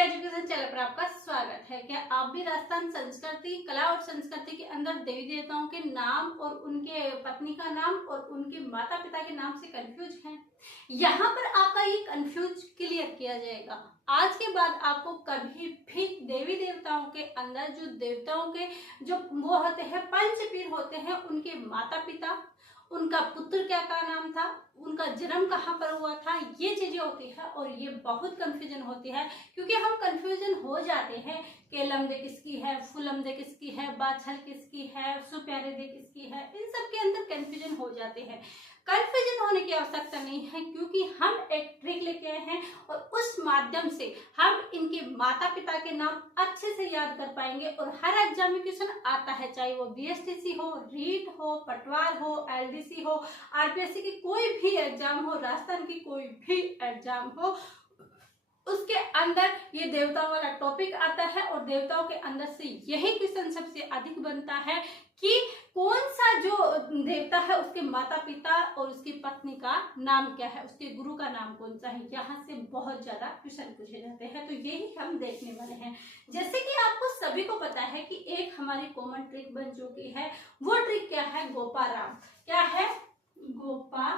Education channel पर आपका स्वागत है। क्या आप भी राजस्थान संस्कृति, कला और संस्कृति के अंदर देवी देवताओं के नाम और उनके पत्नी का नाम और उनके माता पिता के नाम से कंफ्यूज हैं? यहाँ पर आपका ये कंफ्यूज क्लियर किया जाएगा। आज के बाद आपको कभी भी देवी देवताओं के अंदर जो देवताओं के जो वो होते हैं, पंचपीर होते हैं, उनके माता पिता, उनका पुत्र क्या का नाम था, उनका जन्म कहाँ पर हुआ था, ये चीजें होती है और ये बहुत कंफ्यूजन होती है। क्योंकि हम कंफ्यूजन हो जाते हैं कि लमदे किसकी है, फुलमदे किसकी है, बाछल किसकी है, सुप्यारे दे किसकी है, इन सब के अंदर कंफ्यूजन हो जाते हैं। कंफ्यूजन होने की आवश्यकता नहीं है, क्योंकि हम एक ट्रिक लेके आए हैं और उस माध्यम से हम इनके माता पिता के नाम अच्छे से याद कर पाएंगे। और हर एग्जाम में क्वेश्चन आता है, चाहे वो बीएसटीसी हो, रीट हो, पटवार हो, एलडीसी हो, आरपीएससी की कोई भी एग्जाम हो, राजस्थान की कोई भी एग्जाम हो, उसके अंदर ये देवताओं वाला टॉपिक आता है। और देवताओं के अंदर से यही क्वेश्चन सबसे अधिक बनता है कि कौन सा जो देवता है उसके माता पिता और उसकी पत्नी का नाम क्या है, उसके गुरु का नाम कौन सा है। यहाँ से बहुत ज्यादा क्वेश्चन पूछे जाते हैं, तो यही हम देखने वाले हैं। जैसे कि आपको सभी को पता है कि एक हमारी कॉमन ट्रिक बन चुकी है। वो ट्रिक क्या है? गोपा राम। क्या है? गोपा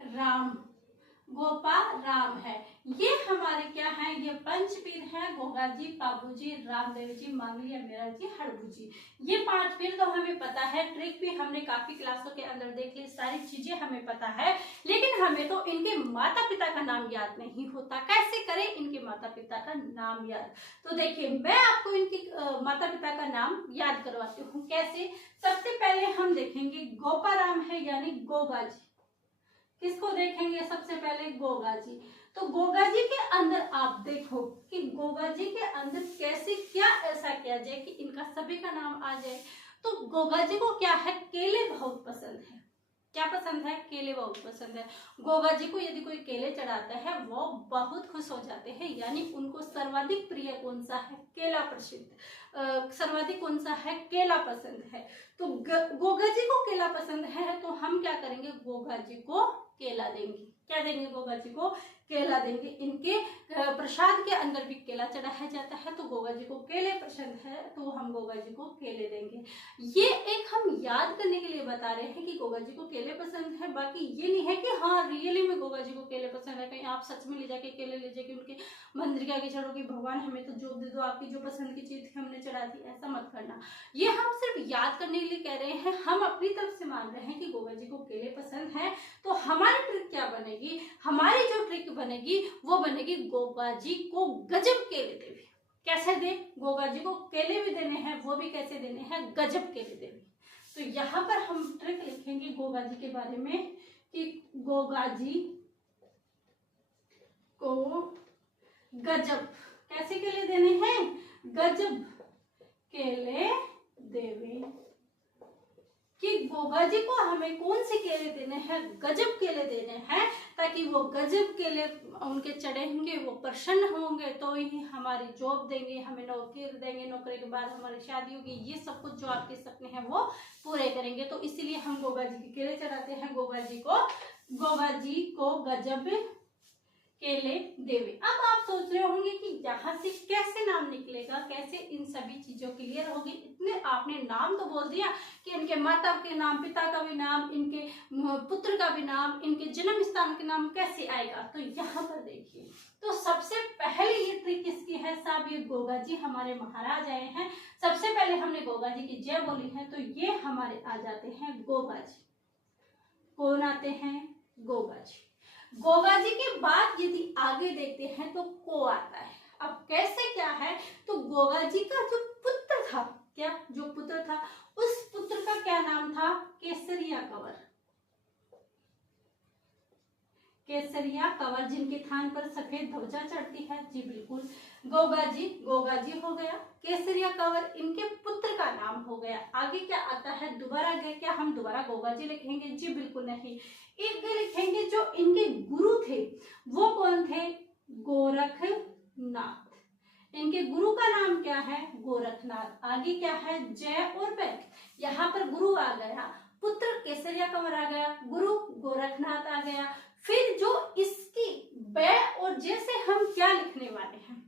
राम। गोपा राम है। ये हमारे क्या है? ये पंचपीर है। गोगा जी, पाबू जी, रामदेव जी, मांगली, अमेरा जी, हड़बू जी। ये पांच पीर तो हमें पता है। ट्रिक भी हमने काफी क्लासों के अंदर देख ली, सारी चीजें हमें पता है, लेकिन हमें तो इनके माता पिता का नाम याद नहीं होता। कैसे करें इनके माता पिता का नाम याद? तो देखिए, मैं आपको इनके माता पिता का नाम याद करवाती हूँ। कैसे? सबसे पहले हम देखेंगे गोपा राम है यानी गोगा जी। किसको देखेंगे? सबसे पहले गोगा जी। तो गोगा जी के अंदर आप देखो कि गोगा जी के अंदर कैसे क्या ऐसा किया जाए कि इनका सभी का नाम आ जाए। तो गोगा जी को क्या है? केले बहुत पसंद है। क्या पसंद है? केले बहुत पसंद है। गोगा जी को यदि कोई केले चढ़ाता है वो बहुत खुश हो जाते हैं, यानी उनको सर्वाधिक प्रिय कौन सा है? केला प्रसिद्ध। सर्वाधिक कौन सा है? केला पसंद है। तो गोगा जी को केला पसंद है, तो हम क्या करेंगे? गोगा जी को केला देंगे। क्या देंगे? गोगा जी को केला देंगे। इनके प्रसाद के अंदर भी केला चढ़ाया जाता है, तो गोगा जी को केले पसंद है, तो हम गोगा जी को केले देंगे। ये एक हम याद करने के लिए बता रहे हैं कि गोगा जी को केले पसंद है। बाकी ये नहीं है कि हाँ रियली में गोगा जी को केले पसंद है, कहीं आप सच में ले जाके केले ले जाके उनके मंदिर के आगे चढ़ोगे, भगवान हमें तो जो दे दो, आपकी जो पसंद की चीज थी हमने चढ़ा दी, ऐसा मत करना। ये हम सिर्फ याद करने के लिए कह रहे हैं। हम अपनी तरफ से मान रहे हैं कि गोगा जी को केले पसंद है, तो हमारी ट्रिक क्या बनेगी? हमारी जो ट्रिक बनेगी वो बनेगी गोगा जी को गजब केले देवी। कैसे दे? गोगा जी को केले भी देने हैं, वो भी कैसे देने हैं? गजब केले देवी। तो यहाँ पर हम ट्रिक लिखेंगे गोगा जी के बारे में कि गोगा जी को गजब कैसे केले देने हैं? गजब केले देवे। कि गोगा जी को हमें कौन से केले देने हैं? गजब केले देने हैं, ताकि वो गजब केले उनके चढ़ेंगे, वो प्रसन्न होंगे, तो ही हमारी जॉब देंगे, हमें नौकरी देंगे, नौकरी के बाद हमारी शादी होगी, ये सब कुछ जो आपके सपने हैं वो पूरे करेंगे। तो इसीलिए हम गोगा जी के केले चढ़ाते हैं। गोगा जी को गजब केले देवे। अब आप सोच रहे होंगे कि यहाँ से कैसे नाम निकलेगा, कैसे इन सभी चीजों क्लियर होगी। इतने आपने नाम तो बोल दिया कि इनके माता के नाम, पिता का भी नाम, इनके पुत्र का भी नाम, इनके जन्म स्थान के नाम कैसे आएगा? तो यहाँ पर देखिए, तो सबसे पहले ये ट्रिक किसकी है साहब? ये गोगा जी हमारे महाराज आए हैं। सबसे पहले हमने गोगा जी की जय बोली है, तो ये हमारे आ जाते हैं गोगा जी। कौन आते हैं? गोगा जी। गोगा जी के बाद यदि आगे देखते हैं तो को आता है। अब कैसे क्या है? तो गोगा जी का जो पुत्र था, क्या जो पुत्र था, उस पुत्र का क्या नाम था? केसरिया कंवर। केसरिया कंवर, जिनके थान पर सफेद ध्वजा चढ़ती है। जी बिल्कुल, गोगा जी हो गया। केसरिया कंवर इनके पुत्र का नाम हो गया। आगे क्या आता है? दोबारा गए, क्या हम दोबारा गोगा जी लिखेंगे? जी बिल्कुल नहीं। एक लिखेंगे जो इनके गुरु थे, वो कौन थे? गोरखनाथ। इनके गुरु का नाम क्या है? गोरखनाथ। आगे क्या है? जय और बैक। यहाँ पर गुरु आ गया, पुत्र केसरिया कंवर आ गया, गुरु गोरखनाथ आ गया। फिर जो इसकी बै और जय से हम क्या लिखने वाले हैं?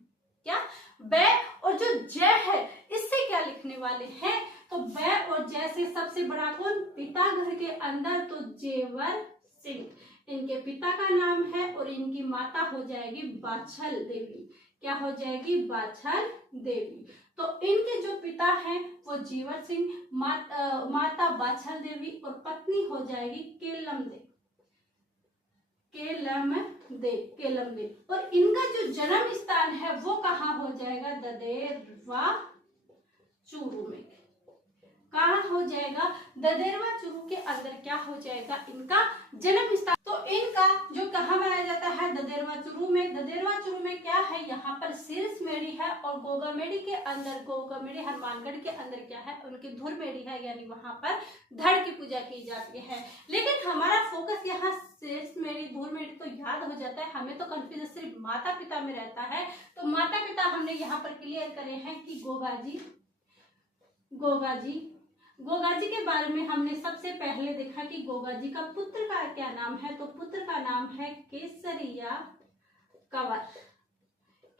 क्या बै और जो जय है इससे क्या लिखने वाले हैं? तो बै और जय से सबसे बड़ा कौन? पिता घर के अंदर तो जेवर सिंह, इनके पिता का नाम है और इनकी माता हो जाएगी बाछल देवी। क्या हो जाएगी? बाछल देवी। तो इनके जो पिता हैं वो जेवर सिंह, माता बाछल देवी और पत्नी हो जाएगी केलम देवी। केलम दे। और इनका जो जन्म स्थान है वो कहाँ हो जाएगा? ददेरवा चूरू में। कहाँ हो जाएगा? ददेरवा चूरू के अंदर क्या हो जाएगा? इनका जन्म स्थान। तो इनका जो कहाँ बनाया जाता है? ददेरवा चूरू में। ददेरवा चूरू में क्या है? यहाँ पर शीर्ष मेड़ी है और गोगामेड़ी के अंदर, गोगामेड़ी हनुमानगढ़ के अंदर क्या है? उनकी धुर मेड़ी है, यानी वहां पर धड़ की पूजा की जाती है। लेकिन हमारा फोकस यहाँ शीर्ष मेड़ी, धुर मेड़ी तो याद हो जाता है, हमें तो कंफ्यूजन सिर्फ माता पिता में रहता है। तो माता पिता हमने यहाँ पर क्लियर करे हैं कि गोगाजी के बारे में हमने सबसे पहले देखा कि गोगाजी का पुत्र का क्या नाम है? तो पुत्र का नाम है केसरिया कंवर।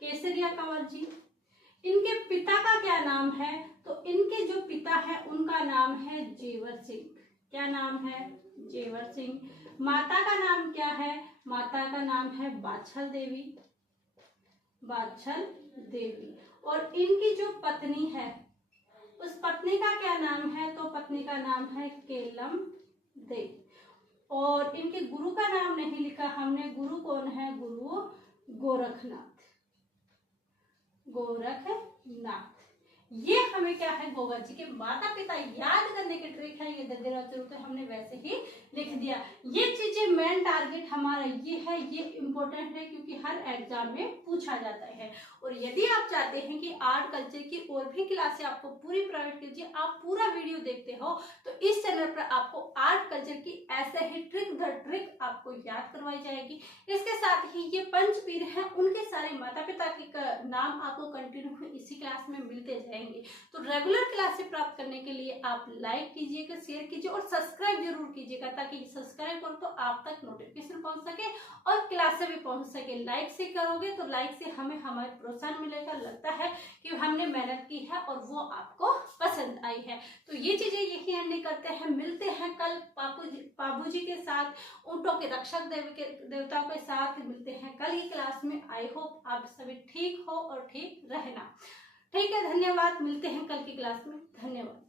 केसरिया कंवर जी। इनके पिता का क्या नाम है? तो इनके जो पिता है उनका नाम है जेवर सिंह। क्या नाम है? जेवर सिंह। माता का नाम क्या है? माता का नाम है बाछल देवी। बाछल देवी। और इनकी जो पत्नी है उस पत्नी का क्या नाम है? तो पत्नी का नाम है केलम देवी। और इनके गुरु का नाम नहीं लिखा हमने। गुरु कौन है? गुरु गोरखनाथ। गोरखनाथ। ये हमें क्या है? गोगाजी के माता पिता याद करने की ट्रिक है। ये ददेरवा चूरू तो हमने वैसे ही लिख दिया। ये चीजें मेन टारगेट हमारा ये है, ये इम्पोर्टेंट है क्योंकि हर एग्जाम में पूछा जाता है। और यदि आप चाहते हैं कि आर्ट कल्चर की और भी क्लासें आपको पूरी प्रोवाइड कीजिए, आप पूरा वीडियो देखते हो तो इस चैनल पर आपको आर्ट कल्चर की ऐसे ही ट्रिक दर ट्रिक आपको याद करवाई जाएगी। इसके साथ ही ये पंचपीर है, उनके सारे माता पिता के नाम आपको कंटिन्यू इसी क्लास में मिलते जाएंगे। तो रेगुलर क्लासेस प्राप्त करने के लिए आप लाइक कीजिएगा, शेयर कीजिए और सब्सक्राइब जरूर कीजिएगा, ताकि सब्सक्राइब करो तो आप तक नोटिफिकेशन पहुंच सके और क्लासेस भी पहुंच सके। लाइक से करोगे तो लाइक से हमें प्रोत्साहन मिलेगा, लगता है कि हमने मेहनत की है और वो आपको पसंद आई है। तो ये चीजें यही एंडिंग करते हैं। मिलते हैं कल बाबूजी के साथ, ऊंटों के रक्षक देवताओं के साथ मिलते हैं कल की क्लास में। आई होप आप सभी ठीक हो और ठीक रहना। ठीक है, धन्यवाद। मिलते हैं कल की क्लास में। धन्यवाद।